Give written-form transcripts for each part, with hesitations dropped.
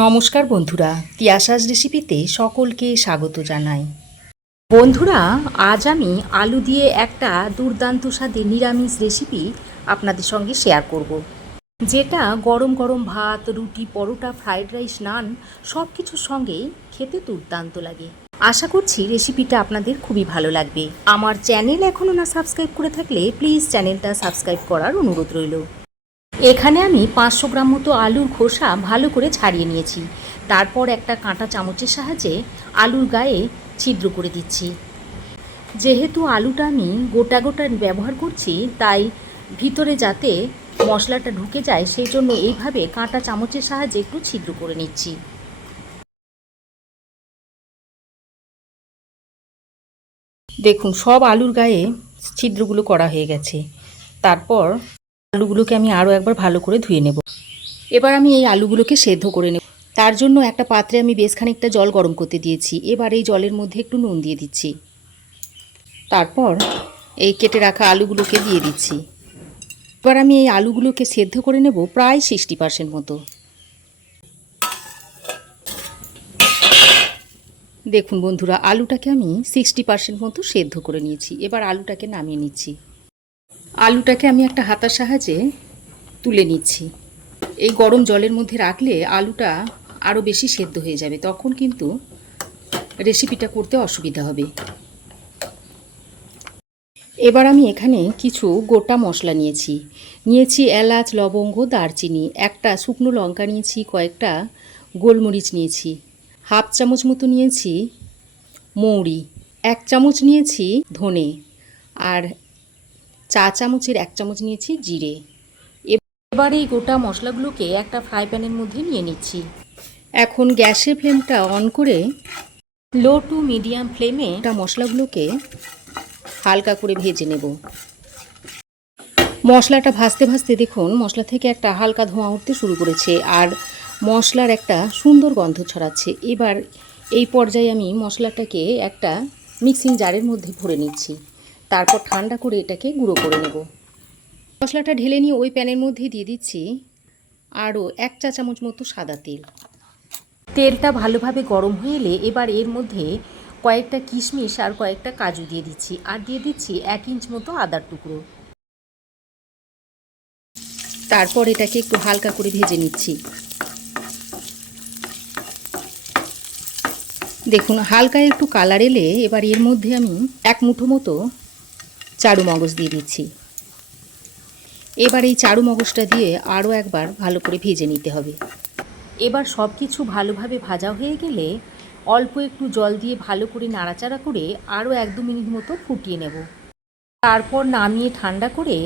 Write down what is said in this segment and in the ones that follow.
নমস্কার বন্ধুরা, তিয়াসাস রেসিপিতে সকলকে স্বাগত জানাই। বন্ধুরা, আজ আমি আলু দিয়ে একটা দুর্দান্ত স্বাদের নিরামিষ রেসিপি আপনাদের সঙ্গে শেয়ার করব, যেটা গরম গরম ভাত, রুটি, পরোটা, ফ্রাইড রাইস, নান সব কিছুর সঙ্গেই খেতে দুর্দান্ত লাগে। আশা করছি রেসিপিটা আপনাদের খুবই ভালো লাগবে। আমার চ্যানেল এখনও না সাবস্ক্রাইব করে থাকলে প্লিজ চ্যানেলটা সাবস্ক্রাইব করার অনুরোধ রইল। এখানে আমি 500 গ্রাম মতো আলুর খোসা ভালো করে ছাড়িয়ে নিয়েছি। তারপর একটা কাঁটা চামচের সাহায্যে আলুর গায়ে ছিদ্র করে দিচ্ছি। যেহেতু আলুটা আমি গোটা গোটা ব্যবহার করছি, তাই ভিতরে যাতে মশলাটা ঢুকে যায় সেই জন্য এইভাবে কাঁটা চামচের সাহায্যে একটু ছিদ্র করে নিচ্ছি। দেখুন, সব আলুর গায়ে ছিদ্রগুলো করা হয়ে গেছে। তারপর আলুগুলোকে আমি আরও একবার ভালো করে ধুয়ে নেব। এবার আমি এই আলুগুলোকে সেদ্ধ করে নেব। তার জন্য একটা পাত্রে আমি বেশ খানিকটা জল গরম করতে দিয়েছি। এবার এই জলের মধ্যে একটু নুন দিয়ে দিচ্ছি। তারপর এই কেটে রাখা আলুগুলোকে দিয়ে দিচ্ছি। এবার আমি এই আলুগুলোকে সেদ্ধ করে নেব প্রায় 60% মতো। দেখুন বন্ধুরা, আলুটাকে আমি 60% মতো সেদ্ধ করে নিয়েছি। এবার আলুটাকে নামিয়ে নিচ্ছি। আলুটাকে আমি একটা হাতার সাহায্যে তুলে নিচ্ছি। এই গরম জলের মধ্যে রাখলে আলুটা আরও বেশি সেদ্ধ হয়ে যাবে, তখন কিন্তু রেসিপিটা করতে অসুবিধা হবে। এবার আমি এখানে কিছু গোটা মশলা নিয়েছি এলাচ, লবঙ্গ, দারচিনি, একটা শুকনো লঙ্কা নিয়েছি, কয়েকটা গোলমরিচ নিয়েছি, হাফ চামচ মতো নিয়েছি মৌরি, 1 চামচ নিয়েছি ধনে, আর চা চামচের 1 চামচ নিয়েছি জিরে। এবার এই গোটা মশলাগুলোকে একটা ফ্রাই প্যানের মধ্যে নিয়ে নিচ্ছি। এখন গ্যাসের ফ্লেমটা অন করে লো টু মিডিয়াম ফ্লেমে মশলাগুলোকে হালকা করে ভেজে নেব। মশলাটা ভাজতে ভাজতে দেখুন মশলা থেকে একটা হালকা ধোঁয়া উঠতে শুরু করেছে আর মশলার একটা সুন্দর গন্ধ ছড়াচ্ছে। এবার এই পর্যায়ে আমি মশলাটাকে একটা মিক্সিং জারের মধ্যে ভরে নিচ্ছি। তারপর ঠান্ডা করে এটাকে গুঁড়ো করে নেব। মশলাটা ঢেলে নিয়ে ওই প্যানের মধ্যে দিয়ে দিচ্ছি আরও 1 চা চামচ মতো সাদা তেল। তেলটা ভালোভাবে গরম হয়ে এলে এবার এর মধ্যে কয়েকটা কিশমিশ আর কয়েকটা কাজু দিয়ে দিচ্ছি, আর দিয়ে দিচ্ছি 1 ইঞ্চ মতো আদার টুকরো। তারপর এটাকে একটু হালকা করে ভেজে নিচ্ছি। দেখুন, হালকা একটু কালার এলে এবার এর মধ্যে আমি 1 মুঠো মতো চারু মগজ দিয়ে দিচ্ছি। এবার এই চারু মগজটা দিয়ে আরও একবার ভালো করে ভেজে নিতে হবে। এবার সব কিছু ভালোভাবে ভাজা হয়ে গেলে অল্প একটু জল দিয়ে ভালো করে নাড়াচাড়া করে আরও 1-2 মিনিট মতো ফুটিয়ে নেব। তারপর নামিয়ে ঠান্ডা করে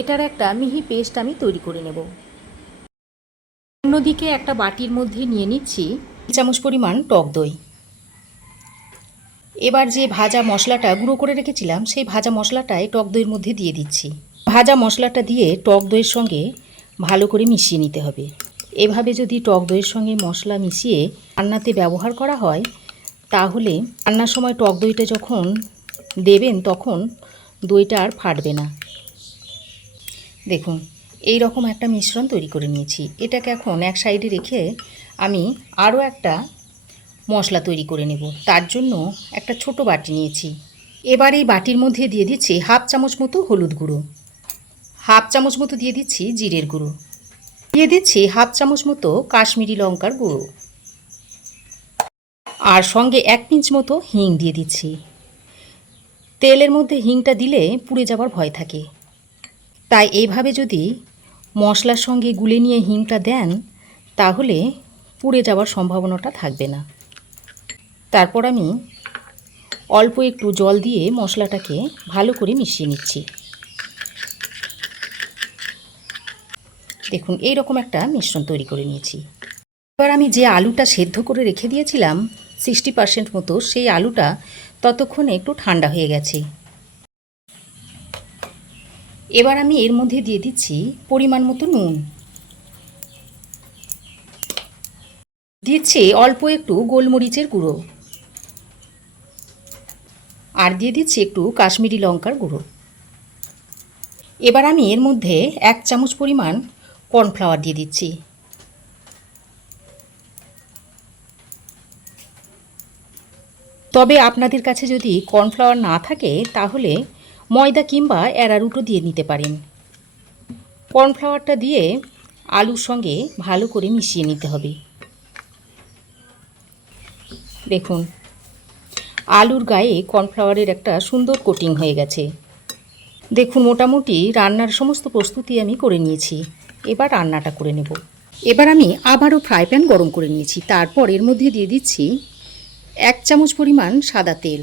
এটার একটা মিহি পেস্ট আমি তৈরি করে নেব। অন্যদিকে একটা বাটির মধ্যে নিয়ে নিচ্ছি 2 চামচ পরিমাণ টক দই। এবার যে ভাজা মশলাটা গুঁড়ো করে রেখেছিলাম সেই ভাজা মশলাটাই টক দইয়ের মধ্যে দিয়ে দিচ্ছি। ভাজা মশলাটা দিয়ে টক দইয়ের সঙ্গে ভালো করে মিশিয়ে নিতে হবে। এভাবে যদি টক দইয়ের সঙ্গে মশলা মিশিয়ে রান্নাতে ব্যবহার করা হয়, তাহলে রান্নার সময় টক দইটা যখন দেবেন তখন দইটা আর ফাটবে না। দেখুন, এই রকম একটা মিশ্রণ তৈরি করে নিয়েছি। এটাকে এখন এক সাইডে রেখে আমি আরও একটা মশলা তৈরি করে নেব। তার জন্য একটা ছোট বাটি নিয়েছি। এবার এই বাটির মধ্যে দিয়ে দিচ্ছি হাফ চামচ মতো হলুদ গুঁড়ো, হাফ চামচ মতো দিয়ে দিচ্ছি জিরের গুঁড়ো, দিয়ে দিচ্ছি হাফ চামচ মতো কাশ্মীরি লঙ্কার গুঁড়ো, আর সঙ্গে 1 পিঞ্চ মতো হিং দিয়ে দিচ্ছি। তেলের মধ্যে হিংটা দিলে পুড়ে যাওয়ার ভয় থাকে, তাই এইভাবে যদি মশলার সঙ্গে গুলে নিয়ে হিংটা দেন তাহলে পুড়ে যাওয়ার সম্ভাবনাটা থাকবে না। তারপর আমি অল্প একটু জল দিয়ে মশলাটাকে ভালো করে মিশিয়ে নিচ্ছি। দেখুন, এই রকম একটা মিশ্রণ তৈরি করে নিয়েছি। এবার আমি যে আলুটা সেদ্ধ করে রেখে দিয়েছিলাম 60% মতো, সেই আলুটা ততক্ষণে একটু ঠান্ডা হয়ে গেছে। এবার আমি এর মধ্যে দিয়ে দিচ্ছি পরিমাণ মতো নুন, দিচ্ছি অল্প একটু গোলমরিচের গুঁড়ো, আর দিয়ে দিচ্ছি একটু কাশ্মীরি লঙ্কার গুঁড়ো। এবার আমি এর মধ্যে 1 চামচ পরিমাণ কর্নফ্লাওয়ার দিয়ে দিচ্ছি। তবে আপনাদের কাছে যদি কর্নফ্লাওয়ার না থাকে তাহলে ময়দা কিংবা অ্যারারুটও দিয়ে নিতে পারেন। কর্নফ্লাওয়ারটা দিয়ে আলুর সঙ্গে ভালো করে মিশিয়ে নিতে হবে। দেখুন আলুর গায়ে কর্নফ্লাওয়ারের একটা সুন্দর কোটিং হয়ে গেছে। দেখুন মোটামুটি রান্নার সমস্ত প্রস্তুতি আমি করে নিয়েছি। এবার রান্নাটা করে নেব। এবার আমি আবারও ফ্রাই প্যান গরম করে নিয়েছি। তারপর এর মধ্যে দিয়ে দিচ্ছি 1 চামচ পরিমাণ সাদা তেল,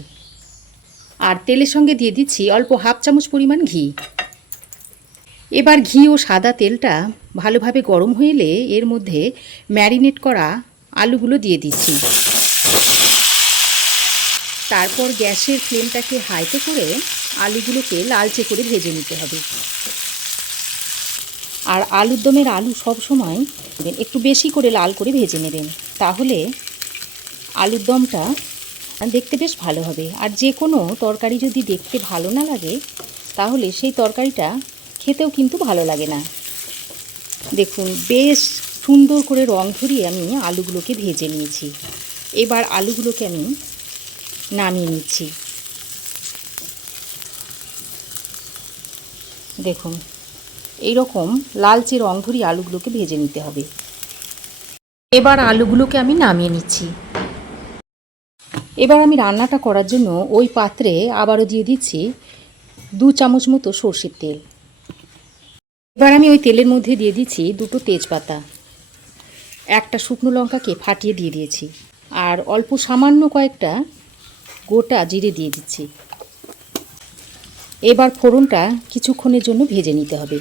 আর তেলের সঙ্গে দিয়ে দিচ্ছি অল্প হাফ চামচ পরিমাণ ঘি। এবার ঘি ও সাদা তেলটা ভালোভাবে গরম হয়ে এলে এর মধ্যে ম্যারিনেট করা আলুগুলো দিয়ে দিচ্ছি। তারপর গ্যাসের ফ্লেমটাকে হাইতে করে আলুগুলোকে লালচে করে ভেজে নিতে হবে। আর আলুর দমের আলু সব সময় একটু বেশি করে লাল করে ভেজে নেবেন, তাহলে আলুর দমটা দেখতে বেশ ভালো হবে। আর যে কোনো তরকারি যদি দেখতে ভালো না লাগে তাহলে সেই তরকারিটা খেতেও কিন্তু ভালো লাগে না। দেখুন বেশ সুন্দর করে রং ধরিয়ে আমি আলুগুলোকে ভেজে নিয়েছি। এবার আলুগুলোকে আমি নামিয়ে নিচ্ছি। দেখুন এইরকম লালচে রং ধরিয়ে আলুগুলোকে ভেজে নিতে হবে। এবার আলুগুলোকে আমি নামিয়ে নিচ্ছি। এবার আমি রান্নাটা করার জন্য ওই পাত্রে আবারও দিয়ে দিচ্ছি 2 চামচ মতো সরষের তেল। এবার আমি ওই তেলের মধ্যে দিয়ে দিচ্ছি 2টো তেজপাতা, একটা শুকনো লঙ্কাকে ফাটিয়ে দিয়ে দিয়েছি, আর অল্প সামান্য কয়েকটা গোটা জিরে দিয়ে দিচ্ছি। এবার ফোড়নটা কিছুক্ষণের জন্য ভেজে নিতে হবে।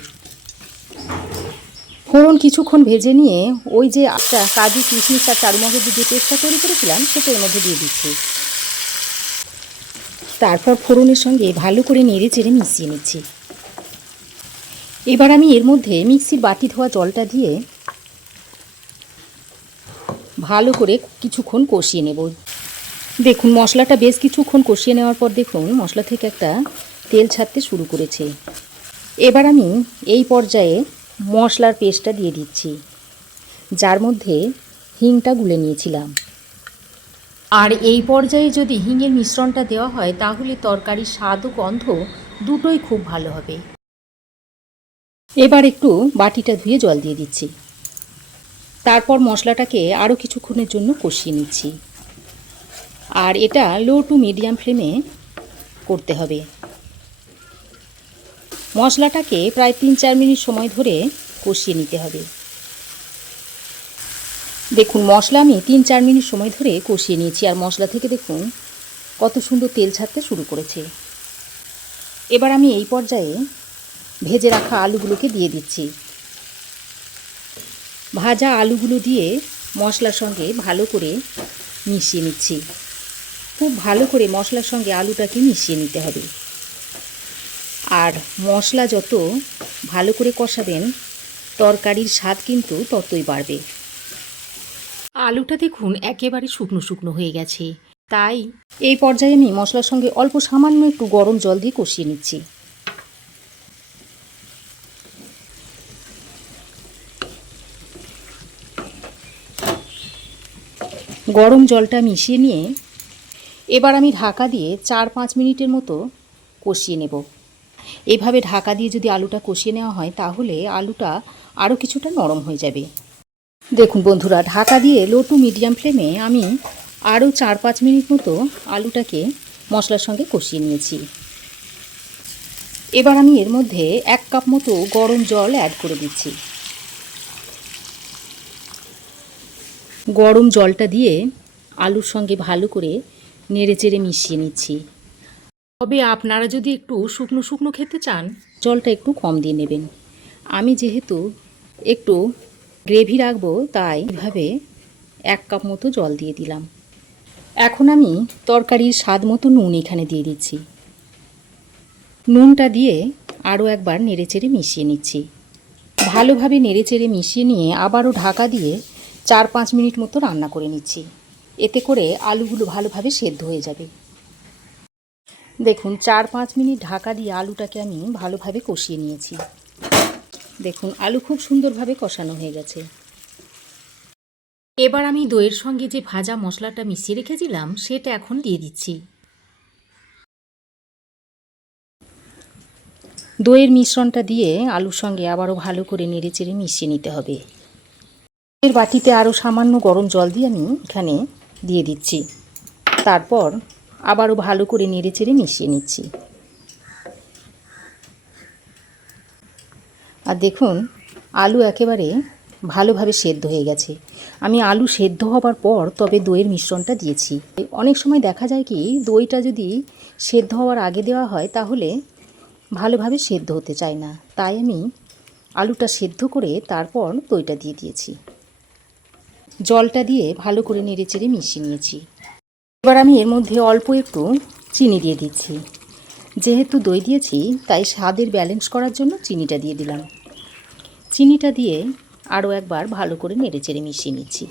ফোড়ন কিছুক্ষণ ভেজে নিয়ে ওই যে একটা কাজু কিশমিশ আর চারুমগজ যে পেস্টটা তৈরি করেছিলাম সেটা এর মধ্যে দিয়ে দিচ্ছি। তারপর ফোড়নের সঙ্গে ভালো করে নেড়ে চেড়ে মিশিয়ে নিচ্ছি। এবার আমি এর মধ্যে মিক্সির বাটি ধোয়া জলটা দিয়ে ভালো করে কিছুক্ষণ কষিয়ে নেব। দেখুন মশলাটা বেশ কিছুক্ষণ কষিয়ে নেওয়ার পর দেখুন মশলা থেকে একটা তেল ছাড়তে শুরু করেছে। এবার আমি এই পর্যায়ে মশলার পেস্টটা দিয়ে দিচ্ছি, যার মধ্যে হিংটা গুলে নিয়েছিলাম। আর এই পর্যায়ে যদি হিঙের মিশ্রণটা দেওয়া হয় তাহলে তরকারির স্বাদ ও গন্ধ দুটোই খুব ভালো হবে। এবার একটু বাটিটা ধুয়ে জল দিয়ে দিচ্ছি। তারপর মশলাটাকে আরও কিছুক্ষণের জন্য কষিয়ে নিচ্ছি, আর এটা লো টু মিডিয়াম ফ্লেমে করতে হবে। মশলাটাকে প্রায় 3-4 মিনিট সময় ধরে কষিয়ে নিতে হবে। দেখুন মশলা আমি 3-4 মিনিট সময় ধরে কষিয়ে নিয়েছি, আর মশলা থেকে দেখুন কত সুন্দর তেল ছাড়তে শুরু করেছে। এবার আমি এই পর্যায়ে ভেজে রাখা আলুগুলোকে দিয়ে দিচ্ছি। ভাজা আলুগুলো দিয়ে মশলার সঙ্গে ভালো করে মিশিয়ে নিচ্ছি। খুব ভালো করে মশলার সঙ্গে আলুটাকে মিশিয়ে নিতে হবে। আর মশলা যত ভালো করে কষাবেন তরকারির স্বাদ কিন্তু ততই বাড়বে। আলুটা দেখুন একেবারে শুকনো শুকনো হয়ে গেছে, তাই এই পর্যায়ে আমি মশলার সঙ্গে অল্প সামান্য একটু গরম জল দিয়ে কষিয়ে নিচ্ছি। গরম জলটা মিশিয়ে নিয়ে এবার আমি ঢাকা দিয়ে 4-5 মিনিটের মতো কষিয়ে নেব। এভাবে ঢাকা দিয়ে যদি আলুটা কষিয়ে নেওয়া হয় তাহলে আলুটা আরও কিছুটা নরম হয়ে যাবে। দেখুন বন্ধুরা ঢাকা দিয়ে লো টু মিডিয়াম ফ্লেমে আমি আরও 4-5 মিনিট মতো আলুটাকে মশলার সঙ্গে কষিয়ে নিয়েছি। এবার আমি এর মধ্যে 1 কাপ মতো গরম জল অ্যাড করে দিচ্ছি। গরম জলটা দিয়ে আলুর সঙ্গে ভালো করে নেড়েচেড়ে মিশিয়ে নিচ্ছি। তবে আপনারা যদি একটু শুকনো শুকনো খেতে চান জলটা একটু কম দিয়ে নেবেন। আমি যেহেতু একটু গ্রেভি রাখবো তাই এভাবে 1 কাপ মতো জল দিয়ে দিলাম। এখন আমি তরকারির স্বাদ মতো নুন এখানে দিয়ে দিচ্ছি। নুনটা দিয়ে আরও একবার নেড়েচেড়ে মিশিয়ে নিচ্ছি। ভালোভাবে নেড়েচেড়ে মিশিয়ে নিয়ে আবারও ঢাকা দিয়ে 4-5 মিনিট মতো রান্না করে নিচ্ছি। এতে করে আলুগুলো ভালোভাবে সেদ্ধ হয়ে যাবে। দেখুন 4-5 মিনিট ঢাকা দিয়ে আলুটাকে আমি ভালোভাবে কষিয়ে নিয়েছি। দেখুন আলু খুব সুন্দরভাবে কষানো হয়ে গেছে। এবার আমি দইয়ের সঙ্গে যে ভাজা মশলাটা মিশিয়ে রেখেছিলাম সেটা এখন দিয়ে দিচ্ছি। দইয়ের মিশ্রণটা দিয়ে আলুর সঙ্গে আবারও ভালো করে নেড়েচেড়ে মিশিয়ে নিতে হবে। এর বাটিতে আরও সামান্য গরম জল দিয়ে আমি এখানে দিয়ে দিচ্ছি। তারপর আবারও ভালো করে নেড়েচেড়ে মিশিয়ে নিচ্ছি। আর দেখুন আলু একেবারে ভালোভাবে সেদ্ধ হয়ে গেছে। আমি আলু সেদ্ধ হবার পর তবে দইয়ের মিশ্রণটা দিয়েছি। অনেক সময় দেখা যায় কি দইটা যদি সেদ্ধ হওয়ার আগে দেওয়া হয় তাহলে ভালোভাবে সেদ্ধ হতে চায় না, তাই আমি আলুটা সেদ্ধ করে তারপর দইটা দিয়ে দিয়েছি। জলটা দিয়ে ভালো করে নেড়েচেড়ে মিশিয়ে নিয়েছি। এবার আমি এর মধ্যে অল্প একটু চিনি দিয়ে দিচ্ছি। যেহেতু দই দিয়েছি তাই স্বাদের ব্যালেন্স করার জন্য চিনিটা দিয়ে দিলাম। চিনিটা দিয়ে আরও একবার ভালো করে নেড়েচেড়ে মিশিয়ে নিচ্ছি।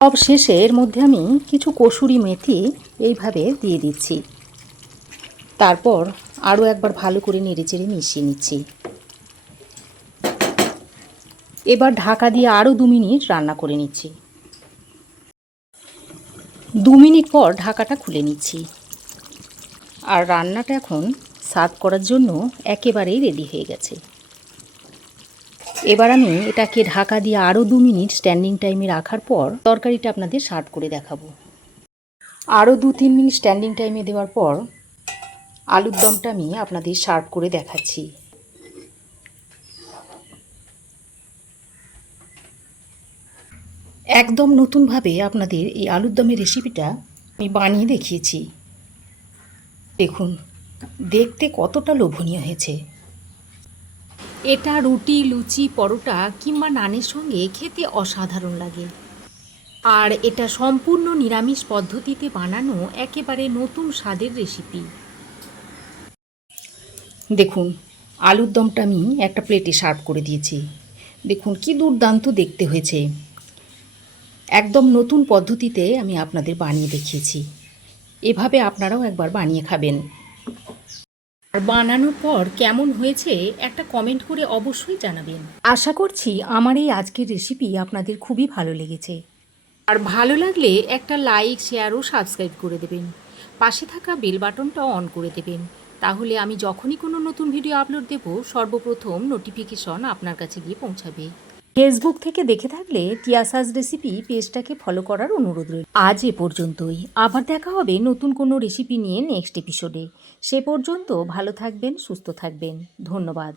সব শেষে এর মধ্যে আমি কিছু কসুরি মেথি এইভাবে দিয়ে দিচ্ছি। তারপর আরও একবার ভালো করে নেড়েচেড়ে মিশিয়ে নিচ্ছি। এবার ঢাকা দিয়ে আরও 2 মিনিট রান্না করে নিচ্ছি। 2 মিনিট পর ঢাকাটা খুলে নিচ্ছি। আর রান্নাটা এখন সার্ভ করার জন্য একেবারেই রেডি হয়ে গেছে। এবার আমি এটাকে ঢাকা দিয়ে আরও 2 মিনিট স্ট্যান্ডিং টাইমে রাখার পর তরকারিটা আপনাদের সার্ভ করে দেখাবো। আরও 2-3 মিনিট স্ট্যান্ডিং টাইমে দেওয়ার পর আলুর দমটা আমি আপনাদের সার্ভ করে দেখাচ্ছি। একদম নতুনভাবে আপনাদের এই আলুর দমের রেসিপিটা আমি বানিয়ে দেখিয়েছি। দেখুন দেখতে কতটা লোভনীয় হয়েছে। এটা রুটি, লুচি, পরোটা কিংবা নানের সঙ্গে খেতে অসাধারণ লাগে। আর এটা সম্পূর্ণ নিরামিষ পদ্ধতিতে বানানো একেবারে নতুন স্বাদের রেসিপি। দেখুন আলুর দমটা আমি একটা প্লেটে সার্ভ করে দিয়েছি। দেখুন কি দুর্দান্ত দেখতে হয়েছে। একদম নতুন পদ্ধতিতে আমি আপনাদের বানিয়ে দেখিয়েছি। এভাবে আপনারাও একবার বানিয়ে খাবেন। আর বানানোর পর কেমন হয়েছে একটা কমেন্ট করে অবশ্যই জানাবেন। আশা করছি আমার এই আজকের রেসিপি আপনাদের খুবই ভালো লেগেছে। আর ভালো লাগলে একটা লাইক, শেয়ার ও সাবস্ক্রাইব করে দেবেন। পাশে থাকা বেল বাটনটাও অন করে দেবেন। তাহলে আমি যখনই কোনো নতুন ভিডিও আপলোড দেব সর্বপ্রথম নোটিফিকেশন আপনার কাছে গিয়ে পৌঁছাবে। ফেসবুক থেকে দেখে থাকলে তিয়াসাস রেসিপি পেজটাকে ফলো করার অনুরোধ রইল। আজ এ পর্যন্তই। আবার দেখা হবে নতুন কোনো রেসিপি নিয়ে নেক্সট এপিসোডে। সে পর্যন্ত ভালো থাকবেন, সুস্থ থাকবেন। ধন্যবাদ।